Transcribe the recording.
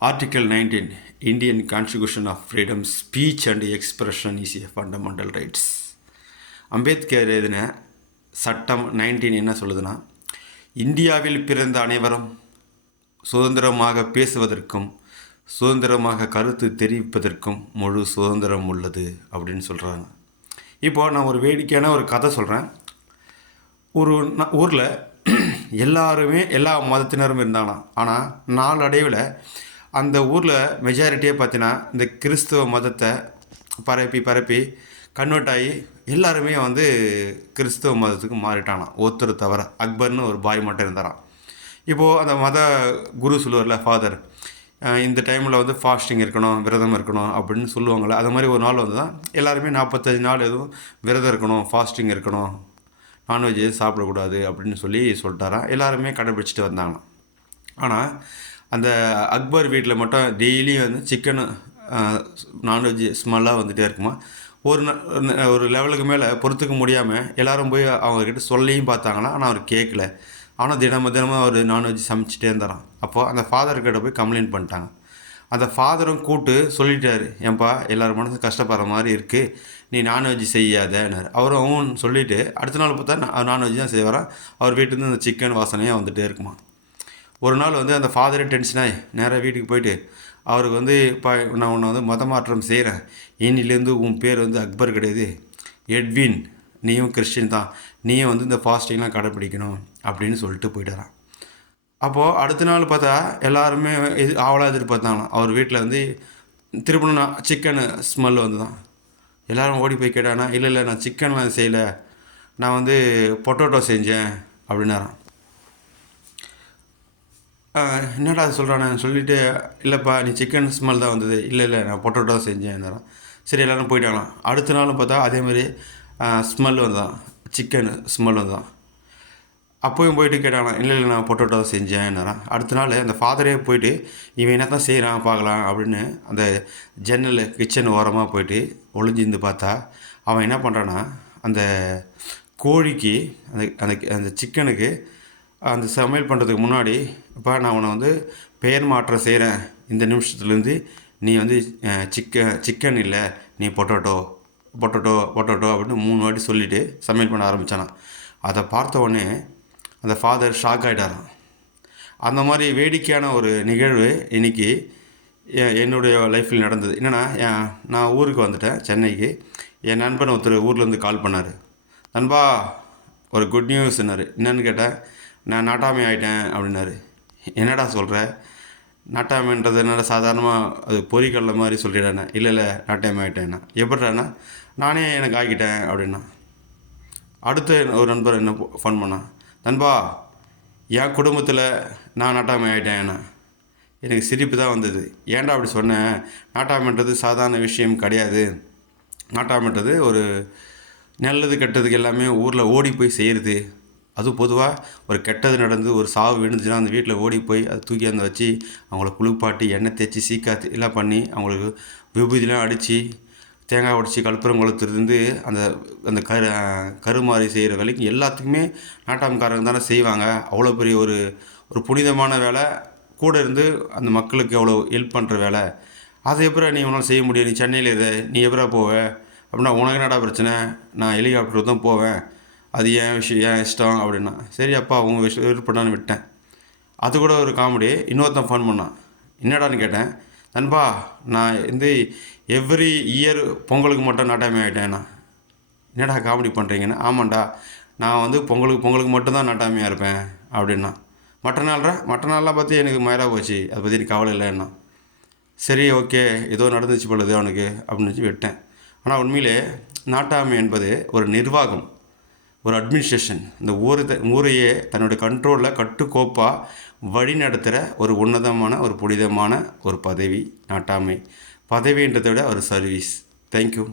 Article 19 Indian Constitution of Freedom, Speech and Expression is a fundamental rights. Ambedkar எழுதின சட்டம் 19 என்ன சொல்லுதுன்னா, இந்தியாவில் பிறந்த அனைவரும் சுதந்திரமாக பேசுவதற்கும் சுதந்திரமாக கருத்து தெரிவிப்பதற்கும் முழு சுதந்திரம் உள்ளது அப்படின்னு சொல்கிறாங்க. இப்போது நான் ஒரு வேடிக்கையான ஒரு கதை சொல்கிறேன். ஒரு ஊரில் எல்லாருமே எல்லா மதத்தினரும் இருந்தாங்களாம். ஆனால் நாளடைவில் அந்த ஊரில் மெஜாரிட்டியே பார்த்தீங்கன்னா இந்த கிறிஸ்துவ மதத்தை பரப்பி கன்வெர்ட் ஆகி எல்லாருமே கிறிஸ்துவ மதத்துக்கு மாறிட்டானாம். ஒருத்தர் தவிர அக்பர்னு ஒரு பாய் மட்டும் இருந்தாராம். இப்போது அந்த மத குரு சொல்லுவார்ல, ஃபாதர், இந்த டைமில் ஃபாஸ்டிங் இருக்கணும், விரதம் இருக்கணும் அப்படின்னு சொல்லுவாங்கள்ல. அது மாதிரி ஒரு நாள் தான் எல்லாருமே 45 நாள் எதுவும் விரதம் இருக்கணும், ஃபாஸ்டிங் இருக்கணும், நான்வெஜ் எதுவும் சாப்பிடக்கூடாது அப்படின்னு சொல்லிட்டாராம். எல்லாருமே கடைப்பிடிச்சிட்டு வந்தாங்களாம். ஆனால் அந்த அக்பர் வீட்டில் மட்டும் டெய்லியும் சிக்கனு நான்வெஜ் ஸ்மெல்லாக வந்துகிட்டே இருக்குமா. ஒரு லெவலுக்கு மேலே பொறுத்துக்க முடியாமல் எல்லோரும் போய் அவங்கக்கிட்ட சொல்லியும் பார்த்தாங்களாம். ஆனால் அவர் கேட்கல. ஆனால் தினமும் அவர் நான்வெஜ் சமைச்சிட்டே இருந்தாராம். அப்போது அந்த ஃபாதர்கிட்ட போய் கம்ப்ளைண்ட் பண்ணிட்டாங்க. அந்த ஃபாதரும் கூப்பிட்டு சொல்லிட்டார், ஏன்பா எல்லோரும் மனசு கஷ்டப்படுற மாதிரி இருக்குது, நீ நான்வெஜ் செய்யாதேன்னார். அவரும் சொல்லிவிட்டு அடுத்த நாள் பார்த்தா நான்வெஜ் தான் செய்வாராம். அவர் வீட்டிலேருந்து அந்த சிக்கன் வாசனையாக வந்துகிட்டே இருக்குமா. ஒரு நாள் அந்த ஃபாதரே டென்ஷனாகி நேராக வீட்டுக்கு போயிட்டு அவருக்கு இப்போ நான் உன்னை மதமாற்றம் செய்கிறேன், இன்னிலேருந்து உன் பேர் அக்பர் கிடையாது, எட்வின், நீயும் கிறிஸ்டின் தான், நீயும் இந்த ஃபாஸ்டிங்லாம் கடைப்பிடிக்கணும் அப்படின்னு சொல்லிட்டு போயிட்டாரான். அப்போது அடுத்த நாள் பார்த்தா எல்லாருமே ஆவலாக எதிர்பார்த்தாங்களாம். அவர் வீட்டில் திருப்பணும் சிக்கன் ஸ்மெல் தான். எல்லோரும் ஓடி போய் கேட்டானா, இல்லை நான் சிக்கன்லாம் செய்யலை, நான் பொட்டேட்டோ செஞ்சேன் அப்படின்னாரான். என்னடா சொல்கிறானே சொல்லிவிட்டு, இல்லைப்பா நீ சிக்கன் ஸ்மெல் தான் வந்தது, இல்லை நான் பொட்டேட்டோ செஞ்சேன். சரி எல்லோரும் போயிட்டாங்களாம். அடுத்த நாளும் பார்த்தா அதேமாதிரி ஸ்மெல் வந்தான், சிக்கன் ஸ்மெல் வந்தான். அப்போயும் போயிட்டு கேட்டாங்களாம், இல்லை நான் பொட்டேட்டோ செஞ்சேன்னாரான். அடுத்த நாள் அந்த ஃபாதரே போயிட்டு இவன் என்ன தான் செய்கிறான் பார்க்கலாம் அப்படின்னு அந்த ஜன்னல் கிச்சன் ஓரமாக போயிட்டு ஒளிஞ்சிருந்து பார்த்தா அவன் என்ன பண்ணுறான்னா, அந்த கோழிக்கு அந்த அந்த அந்த சிக்கனுக்கு அந்த சமையல் பண்ணுறதுக்கு முன்னாடி, இப்போ நான் உன்னை பெயர் மாற்றம் செய்கிறேன், இந்த நிமிஷத்துலேருந்து நீ சிக்கன் இல்லை, நீ பொட்டேட்டோ அப்படின்னு 3 வாட்டி சொல்லிவிட்டு சமையல் பண்ண ஆரம்பித்தானா. அதை பார்த்த உடனே அந்த ஃபாதர் ஷாக் ஆகிட்டாரான். அந்த மாதிரி வேடிக்கையான ஒரு நிகழ்வு இன்றைக்கி என்னுடைய லைஃப்பில் நடந்தது. என்னென்னா, நான் ஊருக்கு வந்துட்டேன், சென்னைக்கு. என் நண்பன் ஒருத்தர் ஊர்லேருந்து கால் பண்ணார். நண்பா ஒரு குட் நியூஸ்னாரு. என்னென்னு கேட்டேன், நான் நாட்டாமை ஆகிட்டேன் அப்படின்னாரு. என்னடா சொல்கிற, நாட்டாமைன்றது என்னடா சாதாரணமாக அது பொறிக்கல்ல மாதிரி சொல்லிடானே. இல்லை நாட்டாமை ஆகிட்டேன்னா எப்படிறாண்ணா, நானே எனக்கு ஆகிட்டேன் அப்படின்னா. அடுத்து ஒரு நண்பர் என்ன ஃபோன் பண்ணான், நண்பா என் குடும்பத்தில் நான் நாட்டாமை ஆகிட்டேன்னா. எனக்கு சிரிப்பு தான் வந்தது. ஏன்டா அப்படி சொன்னேன், நாட்டாமைன்றது சாதாரண விஷயம் கிடையாது. நாட்டாமைன்றது ஒரு நல்லது கெட்டதுக்கு எல்லாமே ஊரில் ஓடி போய் செய்கிறது. அதுவும் பொதுவாக ஒரு கெட்டது நடந்து ஒரு சாவு விழுந்துச்சுன்னா அந்த வீட்டில் ஓடி போய் அதை தூக்கி வச்சு அவங்கள குளிப்பாட்டி எண்ணெய் தேய்ச்சி சீக்காத்து எல்லாம் பண்ணி அவங்களுக்கு விபூதிலாம் அடித்து தேங்காய் உடச்சி கற்பூரம் கொளுத்துறது அந்த அந்த கருமாறி செய்கிற வேலைக்கு எல்லாத்துக்குமே நாட்டாமக்காரங்க தானே செய்வாங்க. அவ்வளோ பெரிய ஒரு புனிதமான வேலை, கூட இருந்து அந்த மக்களுக்கு அவ்வளோ ஹெல்ப் பண்ணுற வேலை. அதை எப்போ நீ உன்னால் செய்ய முடியும், நீ சென்னையில் இரு, நீ எப்போ போவ அப்படின்னா, உனக்கு என்னடா பிரச்சனை, நான் ஹெலிகாப்டர் தான் போவேன், அது என் விஷயம், என் இஷ்டம் அப்படின்னா. சரி அப்பா அவங்க விருப்பப்படான்னு விட்டேன். அது கூட ஒரு காமெடி. இன்னொருத்தன் ஃபோன் பண்ணான். என்னடான்னு கேட்டேன், நண்பா நான் எவ்ரி இயர் பொங்கலுக்கு மட்டும் நாட்டாமை ஆகிட்டேன்னா. என்னடா காமெடி பண்ணுறீங்கன்னு. ஆமாண்டா, நான் பொங்கலுக்கு மட்டும்தான் நாட்டாமையாக இருப்பேன் அப்படின்னா. மற்ற நாள்லாம் பார்த்து எனக்கு மயிராக போச்சு, அதை பற்றி எனக்கு கவலை இல்லைன்னா. சரி ஓகே, ஏதோ நடந்துச்சு பொழுது அவனுக்கு அப்படின்னு விட்டேன். ஆனால் உண்மையிலே நாட்டாமை என்பது ஒரு நிர்வாகம், ஒரு அட்மினிஸ்ட்ரேஷன். இந்த ஊரையே தன்னுடைய கண்ட்ரோலில் கட்டுக்கோப்பாக வழி நடத்துகிற ஒரு உன்னதமான ஒரு புனிதமான ஒரு பதவி நாட்டாமை. பதவின்றதை விட ஒரு சர்வீஸ். தேங்க்யூ.